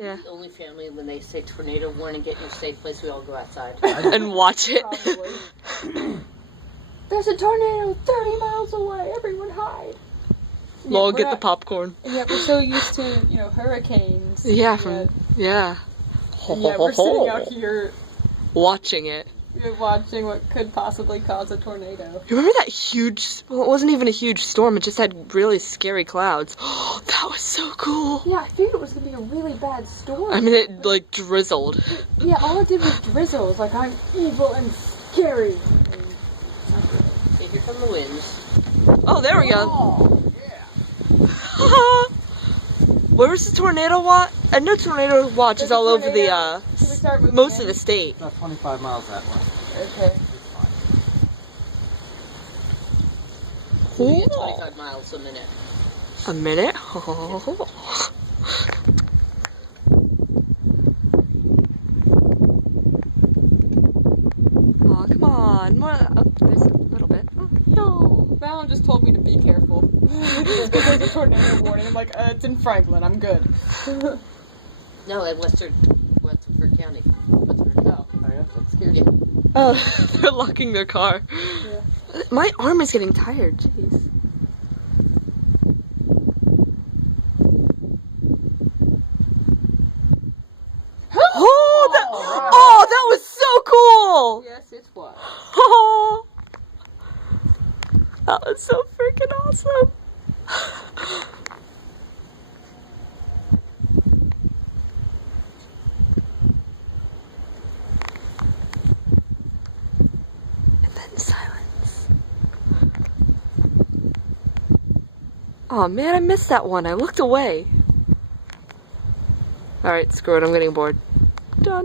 Yeah. The only family, when they say tornado warning, get in a safe place, we all go outside. And watch it. Probably. There's a tornado 30 miles away. Everyone hide. Lol, get the popcorn. And yet we're so used to, hurricanes. Yeah, And yeah. yet we're sitting out here Watching it. watching what could possibly cause a tornado. You remember that huge, well, it wasn't even a huge storm, it just had really scary clouds. Oh, that was so cool. Yeah, I figured it was going to be a really bad storm. I mean, it, like, drizzled. Yeah, all it did was drizzle. It was like, I'm evil and scary. Okay, here come the winds. Oh, there we go. Oh. Where was the tornado watch? I know tornado watch is all over the, Should we start with most of the state. About 25 miles that way. Okay. So we get 25 miles a minute. A minute? Oh, come on. More. Oh, there's a little bit. Oh, no. Fallon just told me to be careful. There's a tornado warning. I'm like, it's in Franklin. I'm good. No, at Westford County. Westford County. Oh, yeah? That scared you. Oh, they're locking their car. Yeah. My arm is getting tired. Jeez. Oh, that was so cool. Yes, it was. Oh, that was so freaking awesome. And then silence. Oh man, I missed that one. I looked away. Alright, screw it. I'm getting bored. Done.